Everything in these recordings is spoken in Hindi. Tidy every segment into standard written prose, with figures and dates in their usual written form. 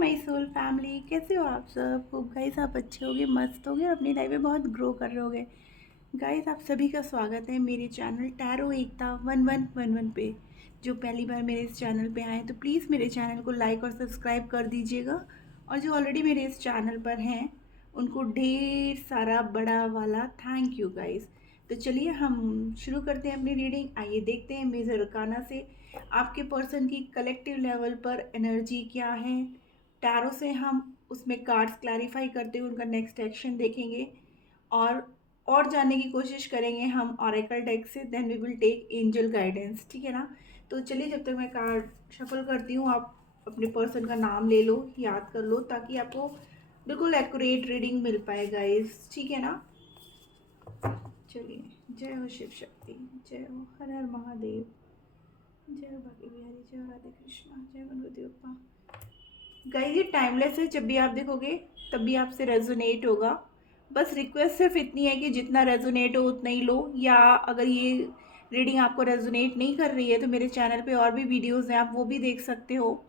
माय सोल फैमिली, कैसे हो आप सब? होप गाइस आप अच्छे होगे, मस्त होगे और अपनी लाइफ में बहुत ग्रो कर रहे होगे। गाइस आप सभी का स्वागत है मेरे चैनल टैरो एकता 1111 पे। जो पहली बार मेरे इस चैनल पे आए तो प्लीज़ मेरे चैनल को लाइक और सब्सक्राइब कर दीजिएगा। और जो ऑलरेडी मेरे इस चैनल पर हैं उनको ढेर सारा बड़ा वाला थैंक यू गाइस। तो चलिए हम शुरू करते हैं अपनी रीडिंग। आइए देखते हैं मेजर अरकाना से आपके पर्सन की कलेक्टिव लेवल पर एनर्जी क्या है। टैरो से हम उसमें कार्ड्स क्लैरिफाई करते हुए उनका नेक्स्ट एक्शन देखेंगे और जानने की कोशिश करेंगे हम ऑरेकल डेक से। Then we will take angel guidance, ठीक है ना। तो चलिए जब तक मैं कार्ड शफल करती हूँ आप अपने पर्सन का नाम ले लो, याद कर लो, ताकि आपको बिल्कुल एक्यूरेट रीडिंग मिल पाए गाइस, ठीक है ना। चलिए, जय हो शिव शक्ति, जय हो हर हर महादेव, जय हो भाग्य बिहारी, जय हो राधे कृष्णा, जय गणपति बप्पा। गाइस ये टाइमलेस है, जब भी आप देखोगे तब भी आपसे रेजोनेट होगा। बस रिक्वेस्ट सिर्फ इतनी है कि जितना रेजोनेट हो उतना ही लो, या अगर ये रीडिंग आपको रेजोनेट नहीं कर रही है तो मेरे चैनल पे और भी वीडियोस हैं, आप वो भी देख सकते हो।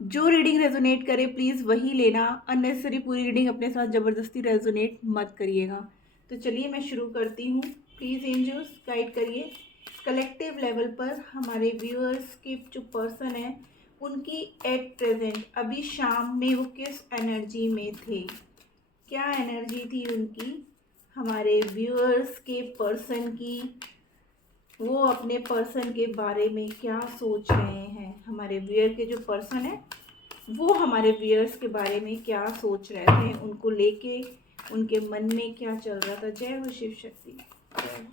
जो रीडिंग रेजोनेट करे प्लीज़ वही लेना, अननेसेसरी पूरी रीडिंग अपने साथ ज़बरदस्ती रेजोनेट मत करिएगा। तो चलिए मैं शुरू करती हूँ। प्लीज़ एंजल्स गाइड करिए कलेक्टिव लेवल पर हमारे व्यूअर्स के जो पर्सन है उनकी एट प्रेजेंट अभी शाम में वो किस एनर्जी में थे, क्या एनर्जी थी उनकी, हमारे व्यूअर्स के पर्सन की। वो अपने पर्सन के बारे में क्या सोच रहे हैं, हमारे व्यूअर के जो पर्सन है वो हमारे व्यूअर्स के बारे में क्या सोच रहे थे, उनको लेके उनके मन में क्या चल रहा था। जय हो शिव शक्ति, जय हो।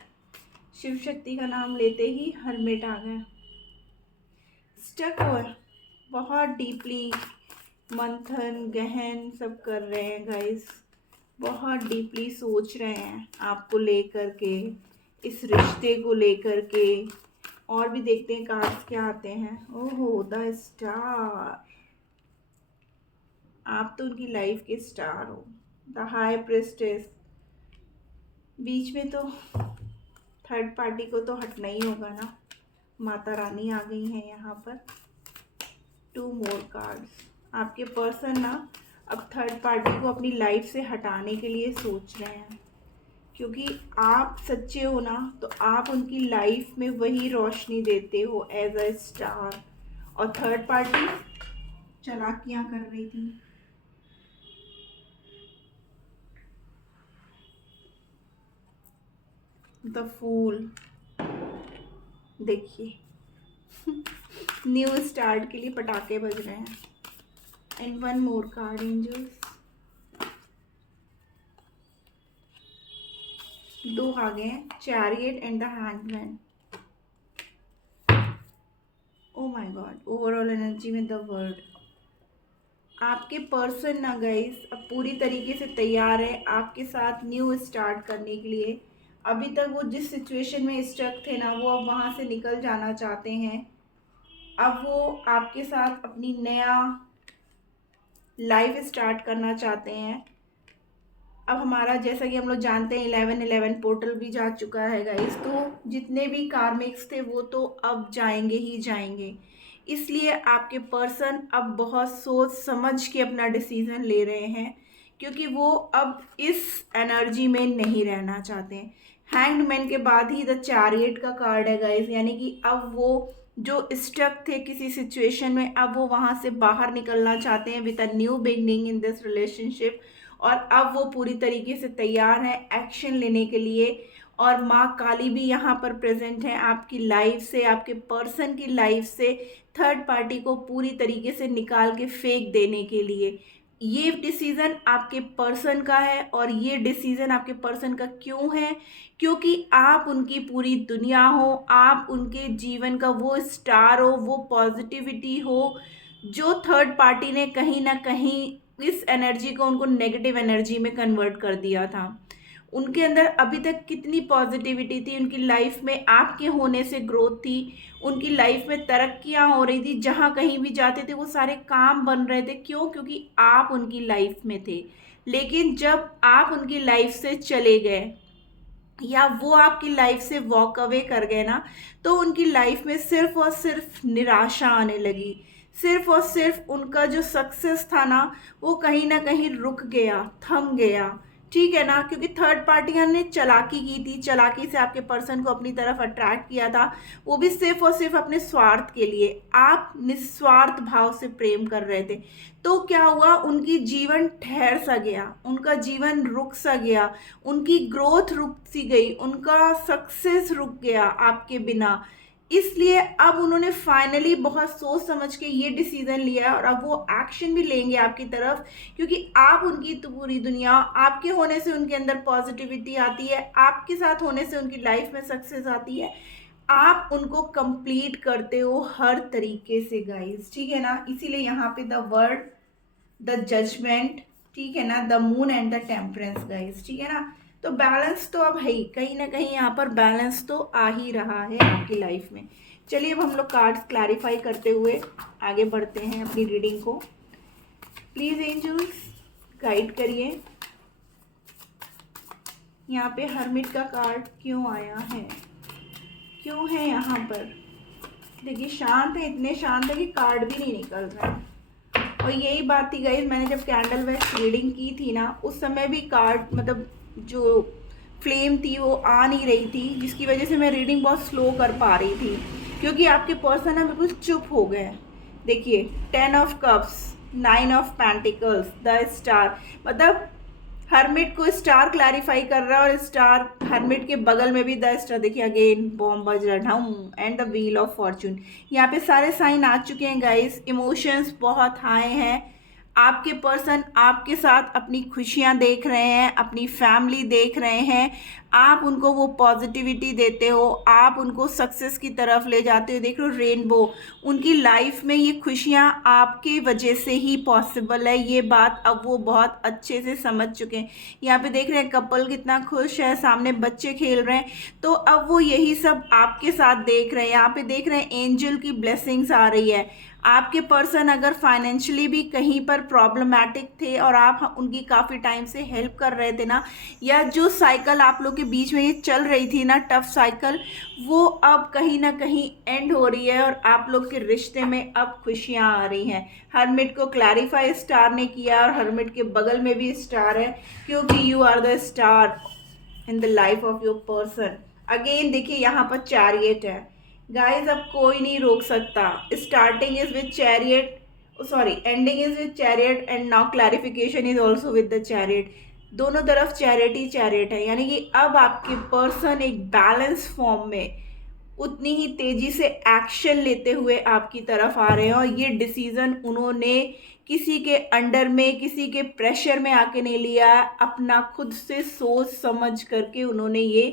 शिव शक्ति का नाम लेते ही हरमिट आ गया। स्टक हुआ, बहुत डीपली मंथन गहन सब कर रहे हैं गाइस, बहुत डीपली सोच रहे हैं आपको लेकर के, इस रिश्ते को लेकर के। और भी देखते हैं कार्ड्स क्या आते हैं। ओहो द स्टार, आप तो उनकी लाइफ के स्टार हो। द हाई प्रेस्टेस, बीच में तो थर्ड पार्टी को तो हटना ही होगा ना, माता रानी आ गई हैं यहाँ पर। टू मोर कार्ड्स, आपके पर्सन ना अब थर्ड पार्टी को अपनी लाइफ से हटाने के लिए सोच रहे हैं, क्योंकि आप सच्चे हो ना तो आप उनकी लाइफ में वही रोशनी देते हो एज अ स्टार। और थर्ड पार्टी चालाकियाँ कर रही थी। द फूल, देखिए न्यू स्टार्ट के लिए पटाखे बज रहे हैं। And one more card angels, दो आ गए हैं, chariot and the hangman. Oh my god, overall energy में द वर्ड। आपके पर्सन ना गाइस अब पूरी तरीके से तैयार है आपके साथ न्यू स्टार्ट करने के लिए। अभी तक वो जिस सिचुएशन में स्टक थे ना वो अब वहाँ से निकल जाना चाहते हैं। अब वो आपके साथ अपनी नया लाइफ स्टार्ट करना चाहते हैं। अब हमारा जैसा कि हम लोग जानते हैं 1111 पोर्टल भी जा चुका है गाइस, तो जितने भी कार्मिक्स थे वो तो अब जाएंगे ही जाएंगे। इसलिए आपके पर्सन अब बहुत सोच समझ के अपना डिसीजन ले रहे हैं, क्योंकि वो अब इस एनर्जी में नहीं रहना चाहते हैं। हैंग्ड मैन के बाद ही द चैरियट का कार्ड है गाइस, यानी कि अब वो जो स्टक थे किसी सिचुएशन में अब वो वहाँ से बाहर निकलना चाहते हैं with a new beginning in this relationship. और अब वो पूरी तरीके से तैयार है एक्शन लेने के लिए। और माँ काली भी यहाँ पर प्रेजेंट है आपकी लाइफ से, आपके पर्सन की लाइफ से थर्ड पार्टी को पूरी तरीके से निकाल के फेंक देने के लिए। ये डिसीज़न आपके पर्सन का है, और ये डिसीज़न आपके पर्सन का क्यों है? क्योंकि आप उनकी पूरी दुनिया हो, आप उनके जीवन का वो स्टार हो, वो पॉजिटिविटी हो जो थर्ड पार्टी ने कहीं ना कहीं इस एनर्जी को उनको नेगेटिव एनर्जी में कन्वर्ट कर दिया था। उनके अंदर अभी तक कितनी पॉजिटिविटी थी, उनकी लाइफ में आपके होने से ग्रोथ थी, उनकी लाइफ में तरक्कियां हो रही थी, जहां कहीं भी जाते थे वो सारे काम बन रहे थे। क्यों? क्योंकि आप उनकी लाइफ में थे। लेकिन जब आप उनकी लाइफ से चले गए या वो आपकी लाइफ से वॉक अवे कर गए ना, तो उनकी लाइफ में सिर्फ और सिर्फ निराशा आने लगी, सिर्फ और सिर्फ उनका जो सक्सेस था ना वो कहीं ना कहीं रुक गया, थम गया, ठीक है ना, क्योंकि थर्ड पार्टियां ने चालाकी की थी, चालाकी से आपके पर्सन को अपनी तरफ अट्रैक्ट किया था, वो भी सिर्फ और सिर्फ अपने स्वार्थ के लिए। आप निस्वार्थ भाव से प्रेम कर रहे थे, तो क्या हुआ, उनकी जीवन ठहर सा गया, उनका जीवन रुक सा गया, उनकी ग्रोथ रुक सी गई, उनका सक्सेस रुक गया आपके बिना। इसलिए अब उन्होंने फाइनली बहुत सोच समझ के ये डिसीजन लिया है और अब वो एक्शन भी लेंगे आपकी तरफ, क्योंकि आप उनकी तो पूरी दुनिया, आपके होने से उनके अंदर पॉजिटिविटी आती है, आपके साथ होने से उनकी लाइफ में सक्सेस आती है, आप उनको कंप्लीट करते हो हर तरीके से गाइस, ठीक है ना। इसीलिए यहाँ पे द वर्ड, द जजमेंट, ठीक है ना, the moon and the temperance guys, ठीक है ना। तो बैलेंस तो अब है ही, कहीं ना कहीं यहाँ पर बैलेंस तो आ ही रहा है आपकी लाइफ में। चलिए अब हम लोग कार्ड्स क्लैरिफाई करते हुए आगे बढ़ते हैं अपनी रीडिंग को। प्लीज एंजल्स गाइड करिए, यहाँ पे हर्मिट का कार्ड क्यों आया है, क्यों है यहाँ पर। देखिए शांत है, इतने शांत है कि कार्ड भी नहीं निकल रहा है। और यही बात थी गाइस, मैंने जब कैंडल वैक्स रीडिंग की थी ना, उस समय भी कार्ड मतलब जो फ्लेम थी वो आ नहीं रही थी, जिसकी वजह से मैं रीडिंग बहुत स्लो कर पा रही थी, क्योंकि आपके पर्सन ना बिल्कुल चुप हो गए। देखिए 10 of cups, 9 of pentacles, the star, मतलब हर्मिट को स्टार क्लैरिफाई कर रहा है और स्टार हर्मिट के बगल में भी द स्टार। देखिए अगेन बॉम्ब बज रहा है and the wheel of Fortune. यहाँ पे सारे साइन आ चुके हैं गाइस, इमोशंस बहुत हाई हैं, आपके पर्सन आपके साथ अपनी खुशियाँ देख रहे हैं, अपनी फैमिली देख रहे हैं, आप उनको वो पॉजिटिविटी देते हो, आप उनको सक्सेस की तरफ ले जाते हो। देख लो रेनबो, उनकी लाइफ में ये खुशियाँ आपके वजह से ही पॉसिबल है, ये बात अब वो बहुत अच्छे से समझ चुके हैं। यहाँ पे देख रहे हैं कपल कितना खुश है, सामने बच्चे खेल रहे हैं, तो अब वो यही सब आपके साथ देख रहे हैं। यहाँ पे देख रहे हैं एंजल की ब्लेसिंग्स आ रही है। आपके पर्सन अगर फाइनेंशियली भी कहीं पर प्रॉब्लमैटिक थे और आप उनकी काफ़ी टाइम से हेल्प कर रहे थे ना, या जो साइकिल आप लोग के बीच में ये चल रही थी ना, टफ साइकिल, वो अब कहीं ना कहीं एंड हो रही है और आप लोग के रिश्ते में अब खुशियाँ आ रही हैं। हर्मिट को क्लैरिफाई स्टार ने किया और हर्मिट के बगल में भी स्टार है, क्योंकि you are the star in the life of your person. Again देखिए यहाँ पर चैरियट है गाइस, अब कोई नहीं रोक सकता। Starting is with chariot, sorry ending is with chariot and now clarification is also with the chariot. दोनों तरफ चैरियट ही चैरियट है, यानी कि अब आपके पर्सन एक बैलेंस फॉर्म में उतनी ही तेजी से एक्शन लेते हुए आपकी तरफ आ रहे हैं। और ये डिसीजन उन्होंने किसी के अंडर में, किसी के प्रेशर में आके नहीं लिया, अपना खुद से सोच समझ करके उन्होंने ये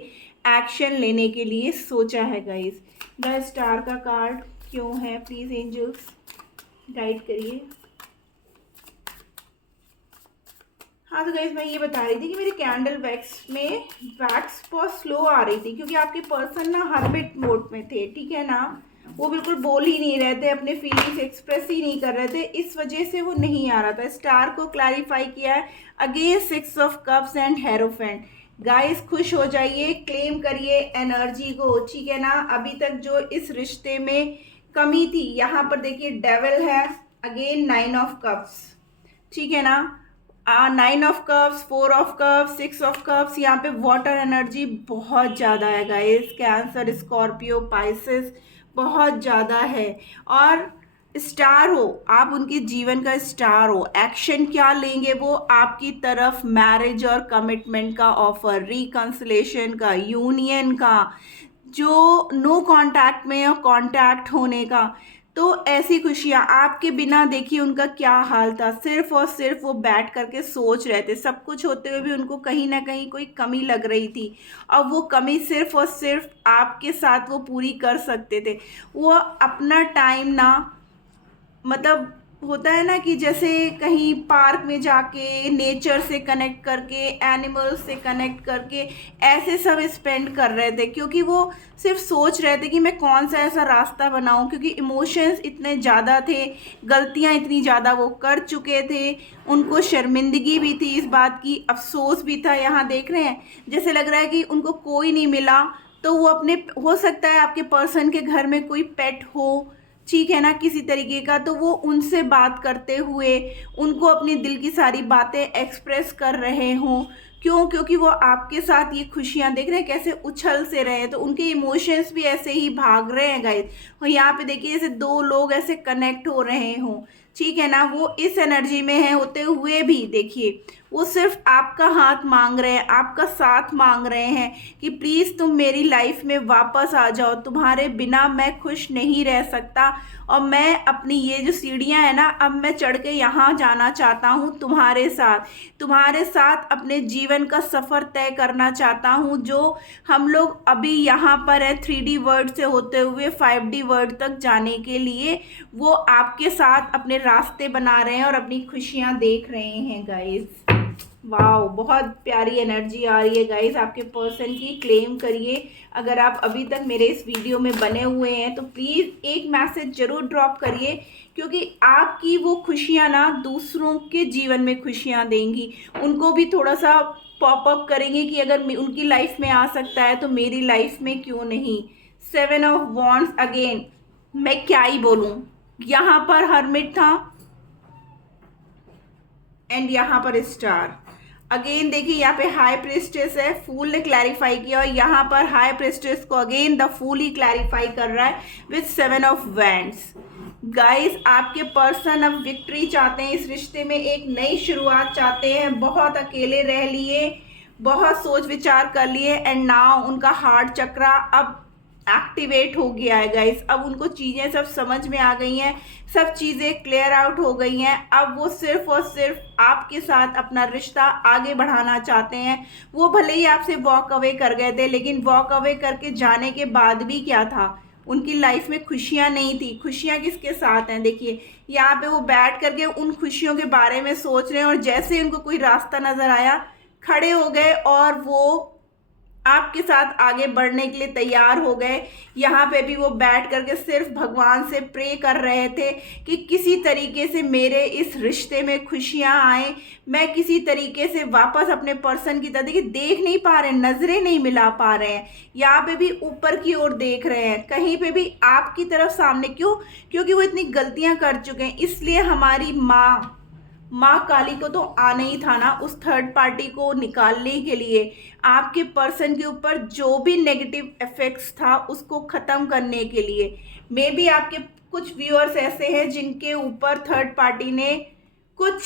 एक्शन लेने के लिए सोचा है गाइस। द स्टार का कार्ड क्यों है, प्लीज एंजल्स गाइड करिए। हाँ तो गाइस मैं ये बता रही थी कि मेरी कैंडल वैक्स में वैक्स बहुत स्लो आ रही थी, क्योंकि आपके पर्सन ना हर्मिट मोड में थे, ठीक है ना, वो बिल्कुल बोल ही नहीं रहे थे, अपने फीलिंग्स एक्सप्रेस ही नहीं कर रहे थे, इस वजह से वो नहीं आ रहा था। स्टार को क्लैरिफाई किया है again 6 of cups and hierophant. Guys खुश हो जाइए, क्लेम करिए एनर्जी को, ठीक है ना। अभी तक जो इस रिश्ते में कमी थी, यहाँ पर देखिए डेविल है, अगेन 9 ऑफ कप्स, ठीक है ना, 9 of cups, 4 of cups, 6 of cups. यहाँ पे वाटर एनर्जी बहुत ज़्यादा है गाइस, कैंसर, स्कॉर्पियो, पाइसेस बहुत ज़्यादा है। और स्टार हो आप, उनके जीवन का स्टार हो, एक्शन क्या लेंगे वो आपकी तरफ, मैरिज और कमिटमेंट का ऑफर, रिकंसिलेशन का, यूनियन का, जो नो कांटेक्ट में और कांटेक्ट होने का। तो ऐसी खुशियाँ आपके बिना, देखिए उनका क्या हाल था, सिर्फ और सिर्फ वो बैठ करके सोच रहे थे, सब कुछ होते हुए भी उनको कहीं ना कहीं कोई कमी लग रही थी, और वो कमी सिर्फ और सिर्फ आपके साथ वो पूरी कर सकते थे। वो अपना टाइम ना, मतलब होता है ना कि जैसे कहीं पार्क में जाके नेचर से कनेक्ट करके, एनिमल्स से कनेक्ट करके, ऐसे सब स्पेंड कर रहे थे, क्योंकि वो सिर्फ सोच रहे थे कि मैं कौन सा ऐसा रास्ता बनाऊं, क्योंकि इमोशंस इतने ज़्यादा थे, गलतियां इतनी ज़्यादा वो कर चुके थे, उनको शर्मिंदगी भी थी इस बात की, अफसोस भी था। यहाँ देख रहे हैं जैसे लग रहा है कि उनको कोई नहीं मिला, तो वो अपने, हो सकता है आपके पर्सन के घर में कोई पेट हो, ठीक है ना, किसी तरीके का, तो वो उनसे बात करते हुए उनको अपने दिल की सारी बातें एक्सप्रेस कर रहे हों। क्यों? क्योंकि वो आपके साथ ये खुशियां देख रहे हैं कैसे उछल से रहे हैं, तो उनके इमोशंस भी ऐसे ही भाग रहे हैं गाइस। और यहाँ पे देखिए जैसे दो लोग ऐसे कनेक्ट हो रहे हों, ठीक है ना, वो इस एनर्जी में है होते हुए भी देखिए वो सिर्फ आपका हाथ मांग रहे हैं, आपका साथ मांग रहे हैं कि प्लीज़ तुम मेरी लाइफ में वापस आ जाओ, तुम्हारे बिना मैं खुश नहीं रह सकता, और मैं अपनी ये जो सीढ़ियाँ हैं ना, अब मैं चढ़ के यहाँ जाना चाहता हूँ तुम्हारे साथ अपने जीवन का सफ़र तय करना चाहता हूँ। जो हम लोग अभी यहाँ पर है 3D वर्ल्ड से होते हुए 5D वर्ल्ड तक जाने के लिए, वो आपके साथ अपने रास्ते बना रहे हैं और अपनी खुशियाँ देख रहे हैं गाइस। वाओ, बहुत प्यारी एनर्जी आ रही है गाइस आपके पर्सन की। क्लेम करिए, अगर आप अभी तक मेरे इस वीडियो में बने हुए हैं तो प्लीज़ एक मैसेज ज़रूर ड्रॉप करिए, क्योंकि आपकी वो खुशियाँ ना दूसरों के जीवन में खुशियाँ देंगी, उनको भी थोड़ा सा पॉप अप करेंगे कि अगर उनकी लाइफ में आ सकता है तो मेरी लाइफ में क्यों नहीं। 7 ऑफ वॉन्ड्स अगेन, मैं क्या ही बोलूँ, यहाँ पर हर्मिट था एंड यहाँ पर स्टार। अगेन देखिए यहाँ पे हाई प्रेस्टेस है, फूल ने क्लैरिफाई किया, और यहाँ पर हाई प्रेस्टेस को अगेन द फूल ही क्लैरिफाई कर रहा है विथ 7 ऑफ वैंड्स। गाइस आपके पर्सन अब विक्ट्री चाहते हैं इस रिश्ते में, एक नई शुरुआत चाहते हैं, बहुत अकेले रह लिए, बहुत सोच विचार कर लिए, एंड नाउ उनका हार्ट चक्रा अब एक्टिवेट हो गया है गाइस। अब उनको चीज़ें सब समझ में आ गई हैं, सब चीज़ें क्लियर आउट हो गई हैं। अब वो सिर्फ और सिर्फ आपके साथ अपना रिश्ता आगे बढ़ाना चाहते हैं। वो भले ही आपसे वॉक अवे कर गए थे, लेकिन वॉक अवे करके जाने के बाद भी क्या था, उनकी लाइफ में खुशियाँ नहीं थी। खुशियाँ किसके साथ हैं, देखिए यहाँ पे वो बैठ करके उन खुशियों के बारे में सोच रहे हैं, और जैसे उनको कोई रास्ता नज़र आया खड़े हो गए और वो आपके साथ आगे बढ़ने के लिए तैयार हो गए। यहाँ पे भी वो बैठ करके सिर्फ भगवान से प्रे कर रहे थे कि किसी तरीके से मेरे इस रिश्ते में खुशियाँ आए, मैं किसी तरीके से वापस अपने पर्सन की तरह, देखिए देख नहीं पा रहे हैं, नज़रें नहीं मिला पा रहे हैं, यहाँ पे भी ऊपर की ओर देख रहे हैं, कहीं पे भी आपकी तरफ सामने। क्यों? क्योंकि वो इतनी गलतियाँ कर चुके हैं, इसलिए हमारी माँ काली को तो आना ही था ना उस थर्ड पार्टी को निकालने के लिए, आपके पर्सन के ऊपर जो भी नेगेटिव इफेक्ट्स था उसको ख़त्म करने के लिए। मे बी आपके कुछ व्यूअर्स ऐसे हैं जिनके ऊपर थर्ड पार्टी ने कुछ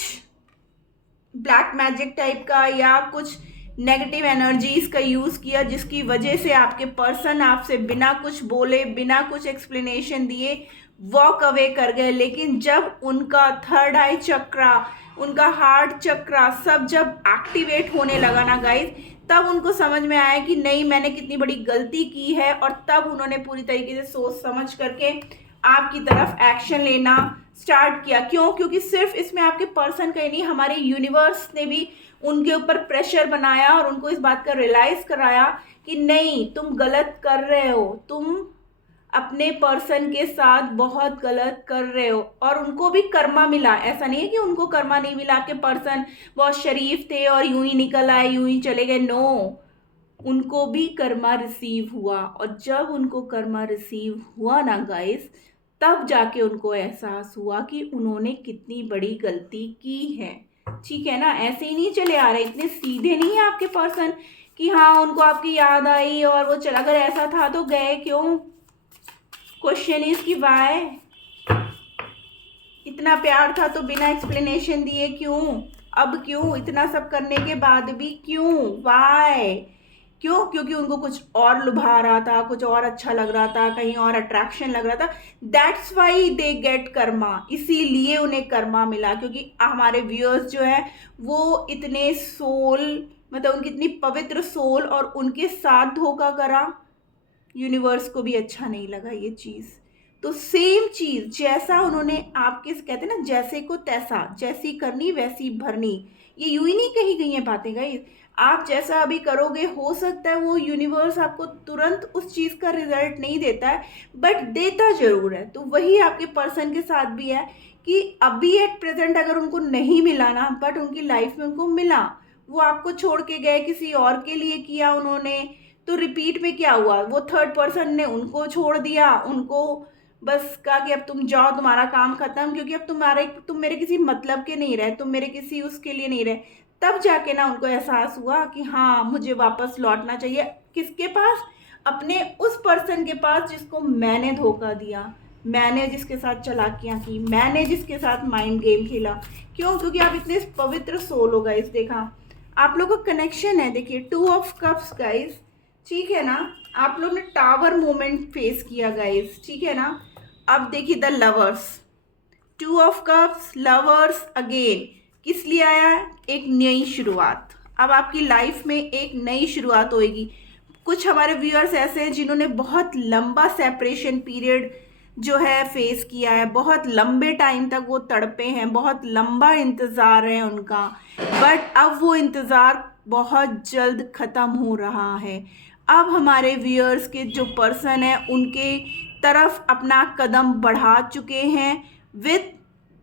ब्लैक मैजिक टाइप का या कुछ नेगेटिव एनर्जीज का यूज़ किया, जिसकी वजह से आपके पर्सन आपसे बिना कुछ बोले, बिना कुछ एक्सप्लेनेशन दिए वॉक अवे कर गए। लेकिन जब उनका थर्ड आई चक्रा, उनका हार्ट चक्रा सब जब एक्टिवेट होने लगा ना गाइस, तब उनको समझ में आया कि नहीं, मैंने कितनी बड़ी गलती की है, और तब उन्होंने पूरी तरीके से सोच समझ करके आपकी तरफ एक्शन लेना स्टार्ट किया। क्यों? क्योंकि सिर्फ इसमें आपके पर्सन का ही नहीं, हमारे यूनिवर्स ने भी उनके ऊपर प्रेशर बनाया और उनको इस बात का रियलाइज़ कराया कि नहीं, तुम गलत कर रहे हो, तुम अपने पर्सन के साथ बहुत गलत कर रहे हो। और उनको भी कर्मा मिला, ऐसा नहीं है कि उनको कर्मा नहीं मिला, आपके पर्सन बहुत शरीफ थे और यूं ही निकल आए, यूं ही चले गए। नो, उनको भी कर्मा रिसीव हुआ, और जब उनको कर्मा रिसीव हुआ ना गाइस, तब जाके उनको एहसास हुआ कि उन्होंने कितनी बड़ी गलती की है। ठीक है ना, ऐसे ही नहीं चले आ रहे, इतने सीधे नहीं है आपके पर्सन कि हाँ उनको आपकी याद आई और वो चला। अगर ऐसा था तो गए क्यों? क्वेश्चन इज कि वाई, इतना प्यार था तो बिना एक्सप्लेनेशन दिए क्यों? अब क्यों? इतना सब करने के बाद भी क्यों? वाई? क्यों? क्योंकि उनको कुछ और लुभा रहा था, कुछ और अच्छा लग रहा था, कहीं और अट्रैक्शन लग रहा था। That's why they get Karma, इसीलिए उन्हें कर्मा मिला। क्योंकि हमारे व्यूअर्स जो है वो इतने सोल, मतलब उनकी इतनी पवित्र सोल, और उनके साथ धोखा करा, यूनिवर्स को भी अच्छा नहीं लगा ये चीज़। तो सेम चीज़ जैसा उन्होंने आपके, कहते हैं ना जैसे को तैसा, जैसी करनी वैसी भरनी, ये यूं ही नहीं कही गई हैं बातें गाइस। आप जैसा अभी करोगे, हो सकता है वो यूनिवर्स आपको तुरंत उस चीज़ का रिजल्ट नहीं देता है, बट देता ज़रूर है। तो वही आपके पर्सन के साथ भी है कि अभी एट प्रेजेंट अगर उनको नहीं मिला ना, बट उनकी लाइफ में उनको मिला, वो आपको छोड़ के गए, किसी और के लिए किया उन्होंने, तो रिपीट में क्या हुआ, वो थर्ड पर्सन ने उनको छोड़ दिया, उनको बस कहा कि अब तुम जाओ, तुम्हारा काम खत्म, क्योंकि अब तुम मेरे किसी मतलब के नहीं रहे, तुम मेरे किसी उसके लिए नहीं रहे। तब जाके ना उनको एहसास हुआ कि हाँ, मुझे वापस लौटना चाहिए। किसके पास? अपने उस पर्सन के पास जिसको मैंने धोखा दिया, मैंने जिसके साथ चालाकियां की, मैंने जिसके साथ माइंड गेम खेला। क्यों? क्योंकि आप इतने पवित्र सोल हो गाइस। देखा, आप लोगों का कनेक्शन है। देखिए, 2 ऑफ कप्स गाइस, ठीक है ना। आप लोग ने टावर मोमेंट फेस किया गाइस, ठीक है ना। अब देखिए the lovers, 2 of cups, lovers again. किस लिए आया? एक नई शुरुआत। अब आपकी लाइफ में एक नई शुरुआत होएगी। कुछ हमारे व्यूअर्स ऐसे हैं जिन्होंने बहुत लंबा सेपरेशन पीरियड जो है फेस किया है, बहुत लंबे टाइम तक वो तड़पे हैं, बहुत लंबा इंतज़ार है उनका। बट अब वो इंतज़ार बहुत जल्द ख़त्म हो रहा है। अब हमारे व्यूअर्स के जो पर्सन है उनके तरफ अपना कदम बढ़ा चुके हैं, with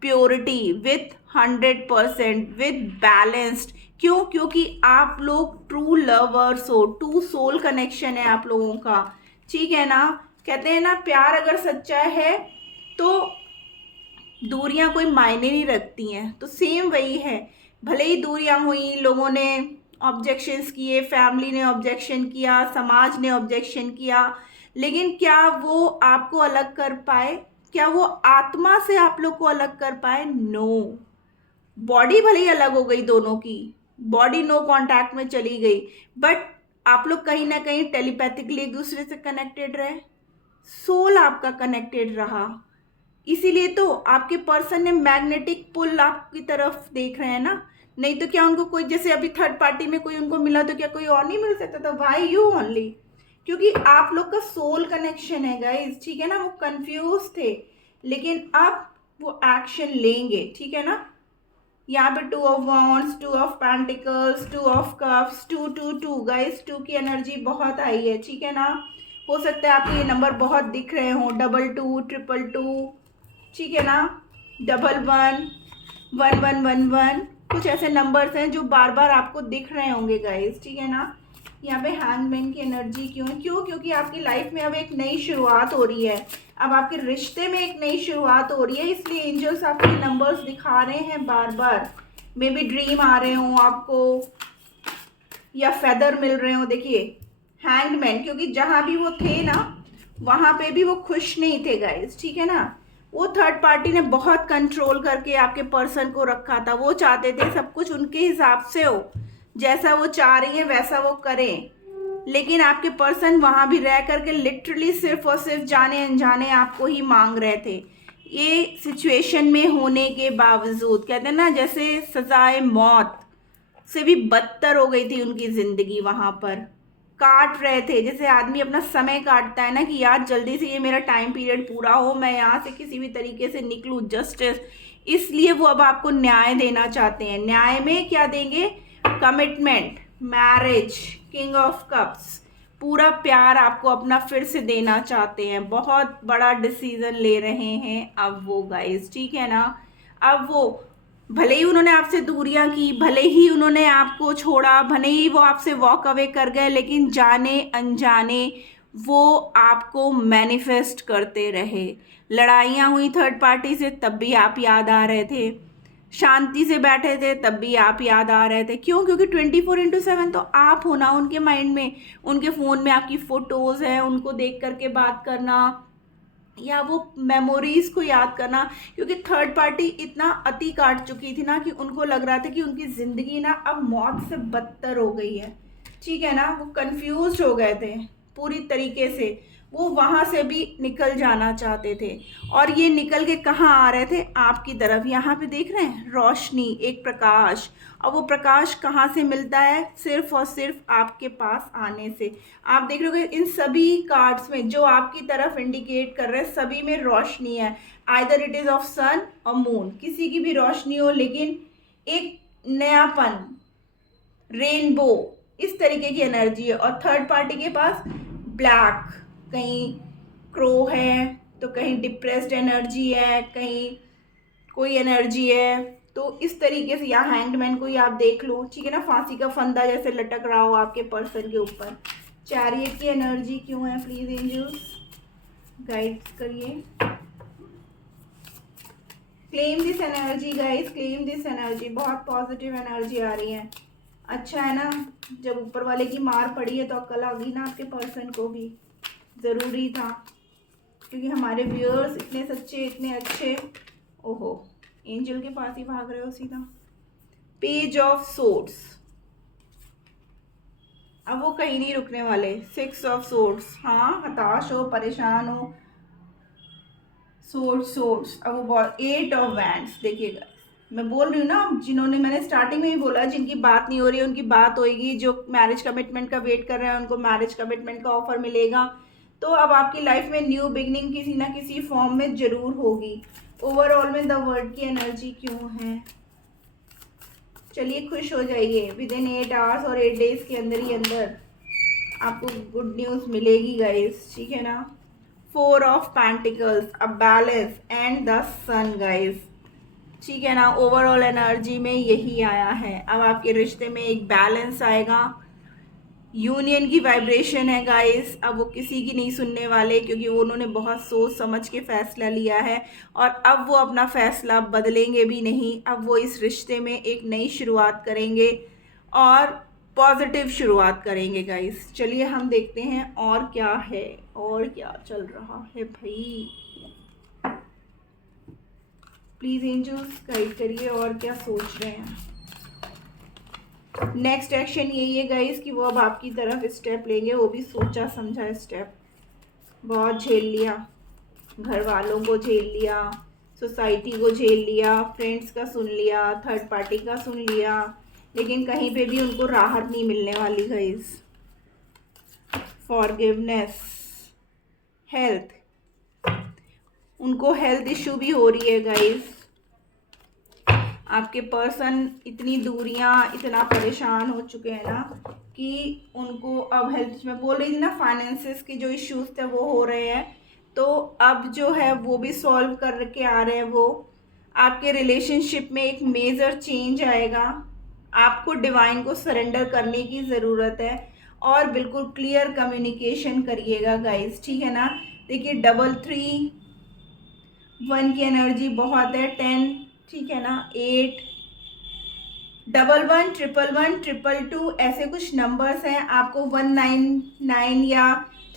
purity, with 100%, with balanced. क्यों? क्योंकि आप लोग ट्रू लवर्स हो, ट्रू सोल कनेक्शन है आप लोगों का, ठीक है ना। कहते हैं ना, प्यार अगर सच्चा है तो दूरियां कोई मायने नहीं रखती हैं। तो सेम वही है, भले ही दूरियां हुई, लोगों ने ऑब्जेक्शंस किए, फैमिली ने ऑब्जेक्शन किया, समाज ने ऑब्जेक्शन किया, लेकिन क्या वो आपको अलग कर पाए? क्या वो आत्मा से आप लोग को अलग कर पाए? नो। बॉडी भले ही अलग हो गई दोनों की, बॉडी नो कांटेक्ट में चली गई, बट आप लोग कहीं ना कहीं टेलीपैथिकली एक दूसरे से कनेक्टेड रहे, सोल आपका कनेक्टेड रहा। इसीलिए तो आपके पर्सन ने मैग्नेटिक पुल आपकी तरफ देख रहे हैं ना। नहीं तो क्या उनको कोई, जैसे अभी थर्ड पार्टी में कोई उनको मिला तो क्या कोई और नहीं मिल सकता था? Why you only? क्योंकि आप लोग का सोल कनेक्शन है गाइज, ठीक है ना। वो कंफ्यूज थे, लेकिन अब वो एक्शन लेंगे, ठीक है ना। यहाँ पे 2 of wands, 2 of pentacles, 2 of cups, 2 2 2 guys, 2 की एनर्जी बहुत आई है, ठीक है ना। हो सकता है आपके ये नंबर बहुत दिख रहे हो, 22 222, ठीक है ना, 11 1111, कुछ ऐसे नंबर्स हैं जो बार बार आपको दिख रहे होंगे गाइस, ठीक है ना। यहाँ पे हैंगमैन की एनर्जी क्यों है? क्यों? क्योंकि आपकी लाइफ में अब एक नई शुरुआत हो रही है, अब आपके रिश्ते में एक नई शुरुआत हो रही है, इसलिए एंजल्स आपके नंबर्स दिखा रहे हैं बार बार। मे बी ड्रीम आ रहे हो आपको, या फेदर मिल रहे हो। देखिए हैंगमैन, क्योंकि जहां भी वो थे ना वहां पे भी वो खुश नहीं थे गाइस, ठीक है ना। वो थर्ड पार्टी ने बहुत कंट्रोल करके आपके पर्सन को रखा था। वो चाहते थे सब कुछ उनके हिसाब से हो, जैसा वो चाह रही है वैसा वो करें, लेकिन आपके पर्सन वहां भी रह करके लिटरली सिर्फ और सिर्फ जाने अनजाने आपको ही मांग रहे थे। ये सिचुएशन में होने के बावजूद, कहते हैं ना, जैसे सजाए मौत से भी बदतर हो गई थी उनकी जिंदगी। वहां पर काट रहे थे, जैसे आदमी अपना समय काटता है ना, कि यार जल्दी से ये मेरा टाइम पीरियड पूरा हो, मैं यहाँ से किसी भी तरीके से निकलूँ, जस्टिस। इसलिए वो अब आपको न्याय देना चाहते हैं। न्याय में क्या देंगे? Commitment, marriage, king of cups, पूरा प्यार आपको अपना फिर से देना चाहते हैं। बहुत बड़ा डिसीजन ले रहे हैं अब वो गाइस, ठीक है ना। अब वो, भले ही उन्होंने आपसे दूरियां की, भले ही उन्होंने आपको छोड़ा, भले ही वो आपसे वॉक अवे कर गए, लेकिन जाने अनजाने वो आपको मैनिफेस्ट करते रहे। लड़ाइयाँ हुई थर्ड पार्टी से, तब भी आप याद आ रहे थे। शांति से बैठे थे, तब भी आप याद आ रहे थे। क्यों? क्योंकि 24/7 तो आप हो ना उनके माइंड में। उनके फ़ोन में आपकी फ़ोटोज़ हैं, उनको देख करके बात करना या वो मेमोरीज को याद करना। क्योंकि थर्ड पार्टी इतना अति काट चुकी थी ना कि उनको लग रहा था कि उनकी ज़िंदगी ना अब मौत से बदतर हो गई है, ठीक है ना। वो कंफ्यूज हो गए थे पूरी तरीके से, वो वहाँ से भी निकल जाना चाहते थे। और ये निकल के कहाँ आ रहे थे? आपकी तरफ। यहाँ पे देख रहे हैं रोशनी, एक प्रकाश। और वो प्रकाश कहाँ से मिलता है? सिर्फ और सिर्फ आपके पास आने से। आप देख रहे हो इन सभी कार्ड्स में जो आपकी तरफ इंडिकेट कर रहे हैं, सभी में रोशनी है। आइदर इट इज़ ऑफ सन और मून, किसी की भी रोशनी हो, लेकिन एक नयापन, रेनबो, इस तरीके की एनर्जी है। और थर्ड पार्टी के पास ब्लैक, कहीं क्रो है तो कहीं डिप्रेस्ड एनर्जी है, कहीं कोई एनर्जी है। तो इस तरीके से यहाँ हैंगमैन को ही आप देख लो, ठीक है ना, फांसी का फंदा जैसे लटक रहा हो आपके पर्सन के ऊपर। चैरियट की एनर्जी क्यों है प्लीज एंजल्स? गाइड करिए। Claim this energy guys, claim this energy. बहुत पॉजिटिव एनर्जी आ रही है। अच्छा है ना, जब ऊपर वाले की मार पड़ी है तो अक्ल आ गई ना आपके पर्सन को भी। ज़रूरी था, क्योंकि हमारे व्यूअर्स इतने सच्चे, इतने अच्छे। ओहो, एंजल के पास ही भाग रहे हो सीधा। पेज ऑफ सोर्ड्स, अब वो कहीं नहीं रुकने वाले। 6 ऑफ सोर्ड्स, हाँ हताश हो, परेशान हो। सोर्ड्स, अब वो बहुत। 8 ऑफ वैंड्स। देखिएगा, मैं बोल रही हूँ ना, जिन्होंने, मैंने स्टार्टिंग में ही बोला, जिनकी बात नहीं हो रही है उनकी बात होगी। जो मैरिज कमिटमेंट का वेट कर रहे हैं उनको मैरिज कमिटमेंट का ऑफर मिलेगा। तो अब आपकी लाइफ में न्यू बिगनिंग किसी ना किसी फॉर्म में जरूर होगी। ओवरऑल में द वर्ल्ड की एनर्जी क्यों है? चलिए खुश हो जाइए। विद इन 8 आवर्स और 8 डेज के अंदर ही अंदर आपको गुड न्यूज़ मिलेगी गाइस, ठीक है ना। 4 of pentacles, a balance and the sun guys, ठीक है ना। ओवरऑल एनर्जी में यही आया है। अब आपके रिश्ते में एक बैलेंस आएगा। यूनियन की वाइब्रेशन है गाइस। अब वो किसी की नहीं सुनने वाले, क्योंकि वो उन्होंने बहुत सोच समझ के फैसला लिया है और अब वो अपना फैसला बदलेंगे भी नहीं। अब वो इस रिश्ते में एक नई शुरुआत करेंगे और पॉजिटिव शुरुआत करेंगे गाइस। चलिए हम देखते हैं और क्या है, और क्या चल रहा है भाई। प्लीज़ एंजल्स गाइड करिए, और क्या सोच रहे हैं। नेक्स्ट एक्शन यही है गाइस कि वो अब आपकी तरफ स्टेप लेंगे, वो भी सोचा समझा स्टेप। बहुत झेल लिया, घर वालों को झेल लिया, सोसाइटी को झेल लिया, फ्रेंड्स का सुन लिया, थर्ड पार्टी का सुन लिया, लेकिन कहीं पे भी उनको राहत नहीं मिलने वाली गाइस। फॉरगिवनेस, हेल्थ, उनको हेल्थ इशू भी हो रही है गाइस। आपके पर्सन इतनी दूरियां, इतना परेशान हो चुके हैं ना कि उनको अब हेल्थ, में बोल रही थी ना, फाइनेंसेस के जो इश्यूज थे वो हो रहे हैं। तो अब जो है वो भी सॉल्व करके आ रहे हैं वो। आपके रिलेशनशिप में एक मेजर चेंज आएगा। आपको डिवाइन को सरेंडर करने की ज़रूरत है और बिल्कुल क्लियर कम्युनिकेशन करिएगा गाइस, ठीक है ना। देखिए, 3 1 की एनर्जी बहुत है, 10, ठीक है ना, 8, 11 111 222 ऐसे कुछ नंबर्स हैं। आपको 199 या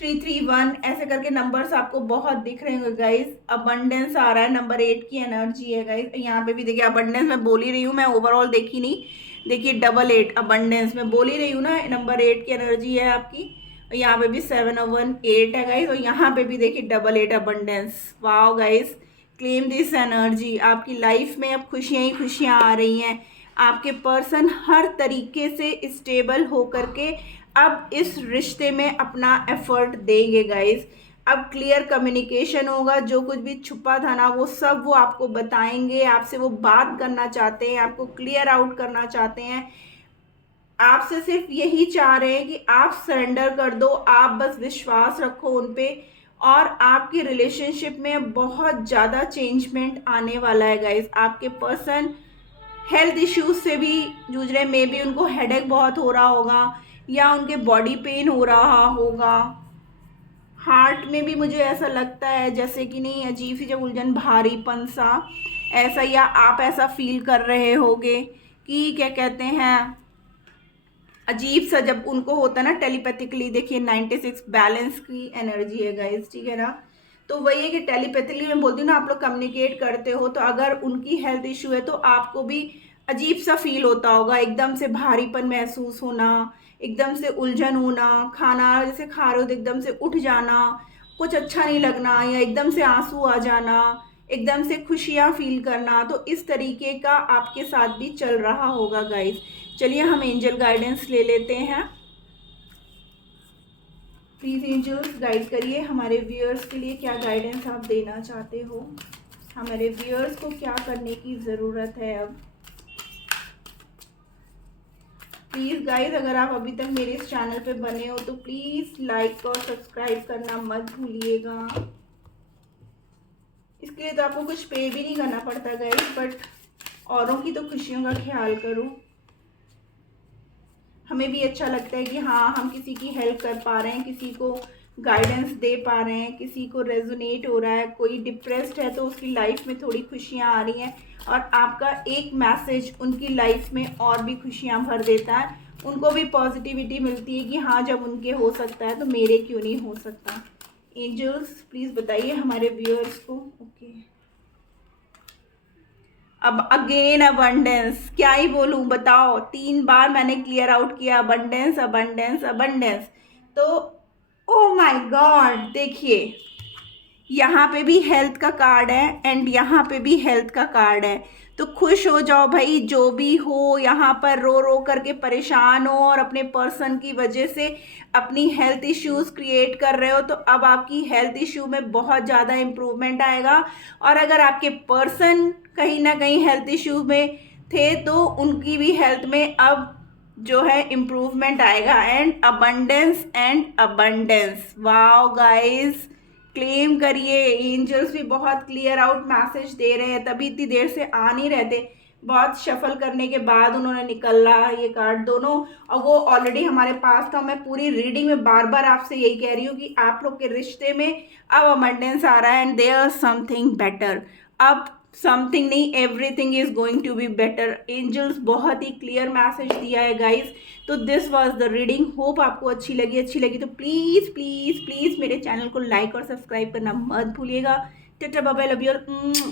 331 ऐसे करके नंबर्स आपको बहुत दिख रहे होंगे गाइस। अबंडेंस आ रहा है, नंबर 8 की एनर्जी है गाइस। यहाँ पे भी देखिए अबंडेंस, मैं बोल ही रही हूँ, मैं ओवरऑल देखी नहीं। देखिए 88 अबंडेंस, मैं बोल ही रही हूँ ना, नंबर 8 की एनर्जी है आपकी। यहाँ पे भी 7 और 1 8 है गाइस, और यहाँ पे भी देखिए 88 abundance. Wow guys, claim this energy. आपकी लाइफ में अब खुशियाँ ही खुशियाँ आ रही हैं। आपके पर्सन हर तरीके से स्टेबल होकर के अब इस रिश्ते में अपना एफर्ट देंगे गाइस। अब क्लियर कम्युनिकेशन होगा, जो कुछ भी छुपा था ना वो सब वो आपको बताएंगे। आपसे वो बात करना चाहते हैं, आपको क्लियर आउट करना चाहते हैं। आपसे सिर्फ यही चाह रहे हैं कि आप सरेंडर कर दो, आप बस विश्वास रखो उन पे, और आपकी रिलेशनशिप में बहुत ज़्यादा चेंजमेंट आने वाला है गाइस। आपके पर्सन हेल्थ इश्यूज से भी जूझ रहे हैं, मे बी उनको हेडेक बहुत हो रहा होगा या उनके बॉडी पेन हो रहा होगा। हार्ट में भी मुझे ऐसा लगता है जैसे कि नहीं, अजीब सी जब उलझन, भारीपन सा ऐसा, या आप ऐसा फील कर रहे होगे कि क्या कहते हैं, अजीब सा जब उनको होता है ना टेलीपैथिकली। देखिए 96 बैलेंस की एनर्जी है गाइस, ठीक है ना। तो वही है कि टेलीपैथिकली मैं बोलती हूँ ना, आप लोग कम्युनिकेट करते हो, तो अगर उनकी हेल्थ इशू है तो आपको भी अजीब सा फील होता होगा, एकदम से भारीपन महसूस होना, एकदम से उलझन होना, खाना जैसे खा रहे हो तो एकदम से उठ जाना, कुछ अच्छा नहीं लगना, या एकदम से आंसू आ जाना, एकदम से खुशियाँ फील करना। तो इस तरीके का आपके साथ भी चल रहा होगा गाइस। चलिए हम एंजल गाइडेंस ले लेते हैं। प्लीज़ एंजल्स गाइड करिए हमारे व्यूअर्स के लिए, क्या गाइडेंस आप देना चाहते हो, हमारे व्यूअर्स को क्या करने की ज़रूरत है अब। प्लीज़ गाइज, अगर आप अभी तक मेरे इस चैनल पे बने हो तो प्लीज़ लाइक और सब्सक्राइब करना मत भूलिएगा। इसके लिए तो आपको कुछ पे भी नहीं करना पड़ता गाइज, बट औरों की तो खुशियों का ख्याल करो। हमें भी अच्छा लगता है कि हाँ, हम किसी की हेल्प कर पा रहे हैं, किसी को गाइडेंस दे पा रहे हैं, किसी को रेजोनेट हो रहा है, कोई डिप्रेस्ड है तो उसकी लाइफ में थोड़ी खुशियाँ आ रही हैं और आपका एक मैसेज उनकी लाइफ में और भी खुशियाँ भर देता है, उनको भी पॉजिटिविटी मिलती है कि हाँ जब उनके हो सकता है तो मेरे क्यों नहीं हो सकता। एंजल्स प्लीज़ बताइए हमारे व्यूअर्स को। ओके, अब अगेन अबंडेंस, क्या ही बोलूं बताओ, 3 बार मैंने क्लियर आउट किया अबंडेंस अबंडेंस अबंडेंस। तो ओ माय गॉड, देखिए यहाँ पे भी हेल्थ का कार्ड है एंड यहाँ पे भी हेल्थ का कार्ड है। तो खुश हो जाओ भाई, जो भी हो यहाँ पर रो रो करके परेशान हो और अपने पर्सन की वजह से अपनी हेल्थ इश्यूज क्रिएट कर रहे हो, तो अब आपकी हेल्थ इश्यू में बहुत ज़्यादा इम्प्रूवमेंट आएगा। और अगर आपके पर्सन कहीं ना कहीं हेल्थ इश्यू में थे तो उनकी भी हेल्थ में अब जो है इम्प्रूवमेंट आएगा। And abundance, wow guys, claim करिए। एंजल्स भी बहुत क्लियर आउट मैसेज दे रहे हैं, तभी इतनी देर से आ नहीं रहते, बहुत शफल करने के बाद उन्होंने निकला ये कार्ड दोनों, और वो ऑलरेडी हमारे पास था। मैं पूरी रीडिंग में बार बार आपसे यही कह रही हूँ कि आप लोग के रिश्ते में अब अबंडेंस आ रहा है एंड देयर समथिंग बेटर। अब समथिंग नहीं, everything is going to be better. Angels बहुत ही क्लियर मैसेज दिया है गाइज। तो this was the reading, hope आपको अच्छी लगी तो प्लीज़ प्लीज़ प्लीज़ मेरे चैनल को लाइक और सब्सक्राइब करना मत भूलिएगा। Tata bye bye, love you all.